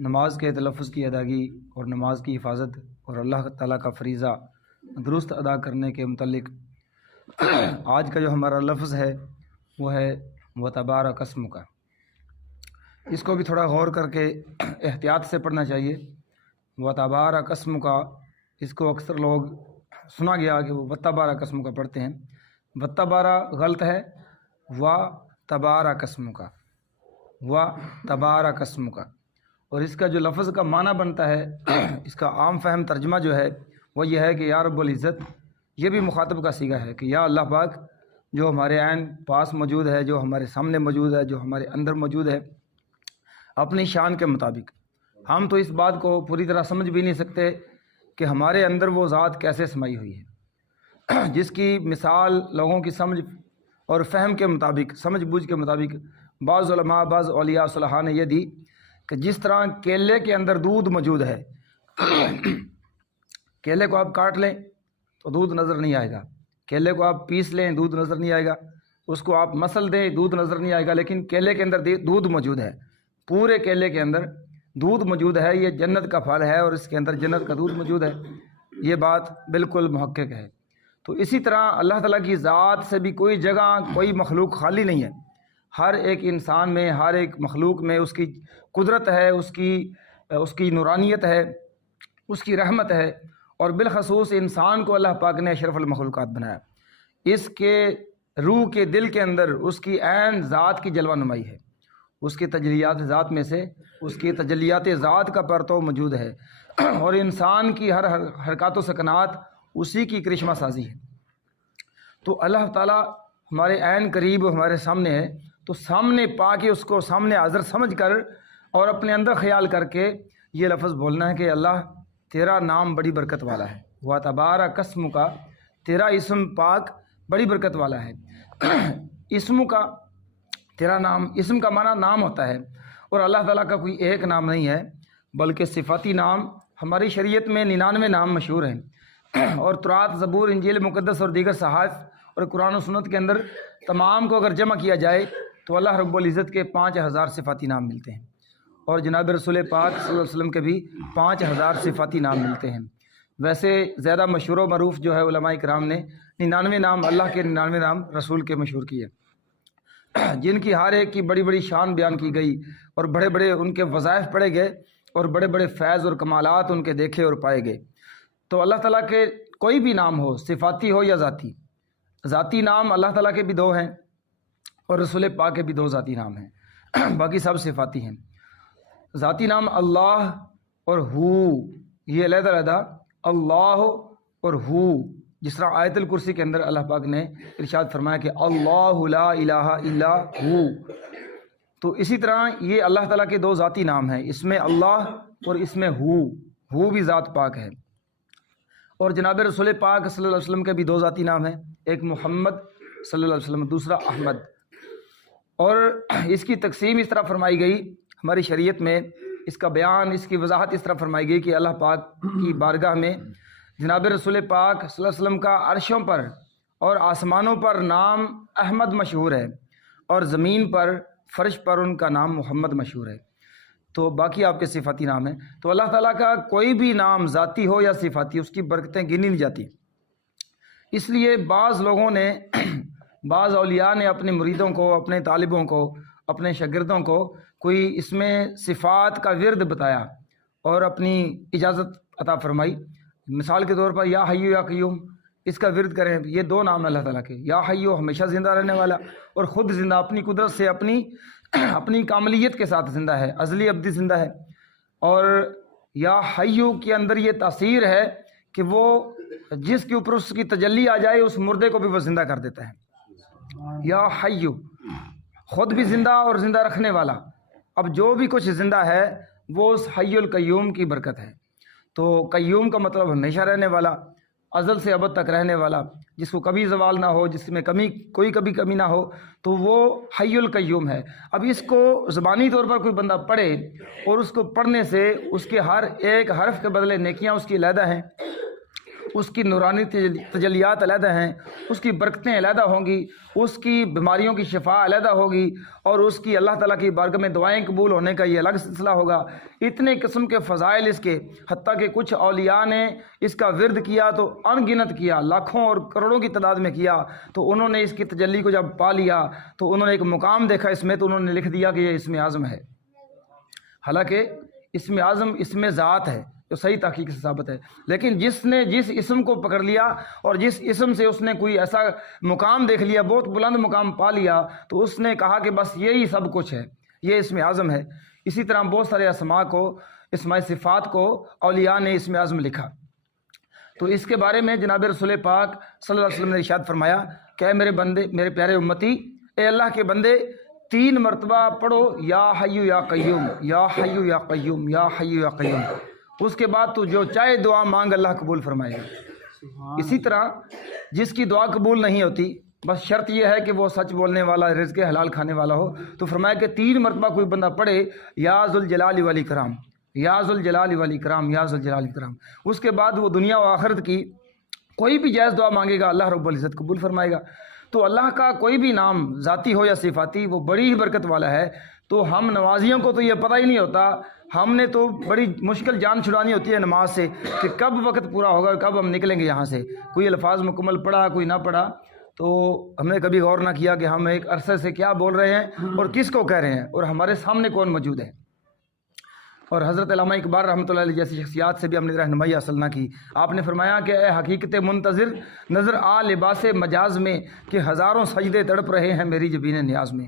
نماز کے تلفظ کی ادائیگی اور نماز کی حفاظت اور اللہ تعالیٰ کا فریضہ درست ادا کرنے کے متعلق آج کا جو ہمارا لفظ ہے وہ ہے وتبارک اسمک۔ اس کو بھی تھوڑا غور کر کے احتیاط سے پڑھنا چاہیے۔ وتبارک اسمک، اس کو اکثر لوگ سنا گیا کہ وہ وتبارک اسمک پڑھتے ہیں۔ وتبارا غلط ہے، وتبارک اسمک، وتبارک اسمک۔ اور اس کا جو لفظ کا معنی بنتا ہے، اس کا عام فہم ترجمہ جو ہے وہ یہ ہے کہ یا رب العزت، یہ بھی مخاطب کا صیغہ ہے کہ یا اللہ پاک جو ہمارے عین پاس موجود ہے، جو ہمارے سامنے موجود ہے، جو ہمارے اندر موجود ہے، اپنی شان کے مطابق ہم تو اس بات کو پوری طرح سمجھ بھی نہیں سکتے کہ ہمارے اندر وہ ذات کیسے سمائی ہوئی ہے، جس کی مثال لوگوں کی سمجھ اور فہم کے مطابق، سمجھ بوجھ کے مطابق بعض علماء، بعض اولیاء صالحہ نے یہ دی کہ جس طرح کیلے کے اندر دودھ موجود ہے، کیلے کو آپ کاٹ لیں تو دودھ نظر نہیں آئے گا، کیلے کو آپ پیس لیں دودھ نظر نہیں آئے گا، اس کو آپ مسل دیں دودھ نظر نہیں آئے گا، لیکن کیلے کے اندر دودھ موجود ہے، پورے کیلے کے اندر دودھ موجود ہے۔ یہ جنت کا پھل ہے اور اس کے اندر جنت کا دودھ موجود ہے، یہ بات بالکل محقق ہے۔ تو اسی طرح اللہ تعالیٰ کی ذات سے بھی کوئی جگہ، کوئی مخلوق خالی نہیں ہے۔ ہر ایک انسان میں، ہر ایک مخلوق میں اس کی قدرت ہے، اس کی نورانیت ہے، اس کی رحمت ہے، اور بالخصوص انسان کو اللہ پاک نے اشرف المخلوقات بنایا۔ اس کے روح کے دل کے اندر اس کی عین ذات کی جلوہ نمائی ہے، اس کی تجلیات ذات میں سے اس کی تجلیات ذات کا پرتو موجود ہے، اور انسان کی ہر حرکات و سکنات اسی کی کرشمہ سازی ہے۔ تو اللہ تعالیٰ ہمارے عین قریب ہمارے سامنے ہے، تو سامنے پا کے اس کو سامنے حاضر سمجھ کر اور اپنے اندر خیال کر کے یہ لفظ بولنا ہے کہ اللہ تیرا نام بڑی برکت والا ہے، وتبارک اسمک، تیرا اسم پاک بڑی برکت والا ہے۔ اسم کا، تیرا نام، اسم کا معنی نام ہوتا ہے، اور اللہ تعالیٰ کا کوئی ایک نام نہیں ہے بلکہ صفاتی نام ہماری شریعت میں 99 نام مشہور ہیں، اور تورات، زبور، انجیل مقدس اور دیگر صحائف اور قرآن و سنت کے اندر تمام کو اگر جمع کیا جائے تو اللہ رب العزت کے 5000 صفاتی نام ملتے ہیں، اور جناب رسول پاک صلی اللہ علیہ وسلم کے بھی 5000 صفاتی نام ملتے ہیں۔ ویسے زیادہ مشہور و معروف جو ہے علماء کرام نے 99 نام اللہ کے، 99 نام رسول کے مشہور کیے، جن کی ہر ایک کی بڑی بڑی شان بیان کی گئی، اور بڑے بڑے ان کے وظائف پڑھے گئے، اور بڑے بڑے فیض اور کمالات ان کے دیکھے اور پائے گئے۔ تو اللہ تعالیٰ کے کوئی بھی نام ہو، صفاتی ہو یا ذاتی، ذاتی نام اللہ تعالیٰ کے بھی 2 ہیں، اور رسول پاک کے بھی 2 ذاتی نام ہیں، باقی سب صفاتی ہیں۔ ذاتی نام اللہ اور ہو، یہ علیحدہ علیحدہ اللہ اور ہو، جس طرح آیت الکرسی کے اندر اللہ پاک نے ارشاد فرمایا کہ اللہ لا الہ الا ہو، تو اسی طرح یہ اللہ تعالیٰ کے 2 ذاتی نام ہیں، اس میں اللہ اور اس میں ہو بھی ذات پاک ہے۔ اور جناب رسول پاک صلی اللہ علیہ وسلم کے بھی 2 ذاتی نام ہیں، ایک محمد صلی اللہ علیہ وسلم، دوسرا احمد۔ اور اس کی تقسیم اس طرح فرمائی گئی ہماری شریعت میں، اس کا بیان، اس کی وضاحت اس طرح فرمائی گئی کہ اللہ پاک کی بارگاہ میں جناب رسول پاک صلی اللہ علیہ وسلم کا عرشوں پر اور آسمانوں پر نام احمد مشہور ہے، اور زمین پر، فرش پر ان کا نام محمد مشہور ہے۔ تو باقی آپ کے صفاتی نام ہیں۔ تو اللہ تعالیٰ کا کوئی بھی نام ذاتی ہو یا صفاتی، اس کی برکتیں گنی نہیں جاتی۔ اس لیے بعض لوگوں نے، بعض اولیاء نے اپنے مریدوں کو، اپنے طالبوں کو، اپنے شاگردوں کو کوئی اس میں صفات کا ورد بتایا اور اپنی اجازت عطا فرمائی۔ مثال کے طور پر یا حیو یا قیوم، اس کا ورد کریں، یہ 2 نام اللہ تعالیٰ کے، یا حیو ہمیشہ زندہ رہنے والا، اور خود زندہ، اپنی قدرت سے، اپنی کاملیت کے ساتھ زندہ ہے، ازلی ابدی زندہ ہے۔ اور یا حیو کے اندر یہ تاثیر ہے کہ وہ جس کے اوپر اس کی تجلی آ جائے اس مردے کو بھی وہ زندہ کر دیتا ہے۔ یا حیو، خود بھی زندہ اور زندہ رکھنے والا۔ اب جو بھی کچھ زندہ ہے وہ اس حی القیوم کی برکت ہے۔ تو قیوم کا مطلب ہمیشہ رہنے والا، ازل سے ابد تک رہنے والا، جس کو کبھی زوال نہ ہو، جس میں کوئی کمی نہ ہو، تو وہ حی القیوم ہے۔ اب اس کو زبانی طور پر کوئی بندہ پڑھے اور اس کو پڑھنے سے اس کے ہر ایک حرف کے بدلے نیکیاں اس کی علیحدہ ہیں، اس کی نورانی تجلیات علیحدہ ہیں، اس کی برکتیں علیحدہ ہوں گی، اس کی بیماریوں کی شفا علیحدہ ہوگی، اور اس کی اللہ تعالیٰ کی بارگاہ میں دعائیں قبول ہونے کا یہ الگ سلسلہ ہوگا۔ اتنے قسم کے فضائل اس کے، حتیٰ کہ کچھ اولیاء نے اس کا ورد کیا تو ان گنت کیا، لاکھوں اور کروڑوں کی تعداد میں کیا، تو انہوں نے اس کی تجلی کو جب پا لیا تو انہوں نے ایک مقام دیکھا اس میں، تو انہوں نے لکھ دیا کہ یہ اسم اعظم ہے۔ حالانکہ اسم اعظم اسم ذات ہے جو صحیح تحقیق سے ثابت ہے، لیکن جس نے جس اسم کو پکڑ لیا اور جس اسم سے اس نے کوئی ایسا مقام دیکھ لیا، بہت بلند مقام پا لیا، تو اس نے کہا کہ بس یہی سب کچھ ہے، یہ اسم اعظم ہے۔ اسی طرح بہت سارے اسماء کو، اسماء صفات کو اولیاء نے اسم اعظم لکھا۔ تو اس کے بارے میں جناب رسول پاک صلی اللہ علیہ وسلم نے ارشاد فرمایا کہ اے میرے بندے، میرے پیارے امتی، اے اللہ کے بندے، 3 مرتبہ پڑھو یا حی یا قیوم، یا حی یا قیوم، یا حی یا قیوم۔ اس کے بعد تو جو چاہے دعا مانگ اللہ قبول فرمائے گا۔ اسی طرح جس کی دعا قبول نہیں ہوتی، بس شرط یہ ہے کہ وہ سچ بولنے والا، رزق حلال کھانے والا ہو، تو فرمایا کہ 3 مرتبہ کوئی بندہ پڑھے یا ذوالجلال والاکرام، یا ذوالجلال والاکرام، یا ذوالجلال والاکرام۔ اس کے بعد وہ دنیا و آخرت کی کوئی بھی جائز دعا مانگے گا، اللہ رب العزت قبول فرمائے گا۔ تو اللہ کا کوئی بھی نام ذاتی ہو یا صفاتی، وہ بڑی ہی برکت والا ہے۔ تو ہم نمازیوں کو تو یہ پتہ ہی نہیں ہوتا، ہم نے تو بڑی مشکل جان چھڑانی ہوتی ہے نماز سے کہ کب وقت پورا ہوگا، کب ہم نکلیں گے یہاں سے۔ کوئی الفاظ مکمل پڑھا، کوئی نہ پڑھا، تو ہم نے کبھی غور نہ کیا کہ ہم ایک عرصے سے کیا بول رہے ہیں اور کس کو کہہ رہے ہیں، اور ہمارے سامنے کون موجود ہے۔ اور حضرت علامہ اقبال رحمۃ اللہ علیہ جیسی شخصیات سے بھی ہم نے رہنمائی حاصل نہ کی۔ آپ نے فرمایا کہ اے حقیقت منتظر، نظر آ لباس مجاز میں کہ ہزاروں سجدے تڑپ رہے ہیں میری جبین نیاز میں۔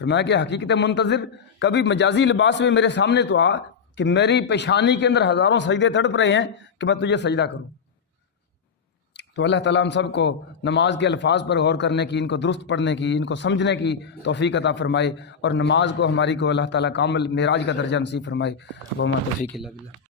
فرمایا کہ حقیقت منتظر، کبھی مجازی لباس میں میرے سامنے تو آ کہ میری پیشانی کے اندر ہزاروں سجدے تڑپ رہے ہیں کہ میں تجھے سجدہ کروں۔ تو اللہ تعالیٰ ہم سب کو نماز کے الفاظ پر غور کرنے کی، ان کو درست پڑھنے کی، ان کو سمجھنے کی توفیق عطا فرمائے، اور نماز کو ہماری کو اللہ تعالیٰ کامل معراج کا درجہ نصیب فرمائے۔ وما توفیق الا باللہ۔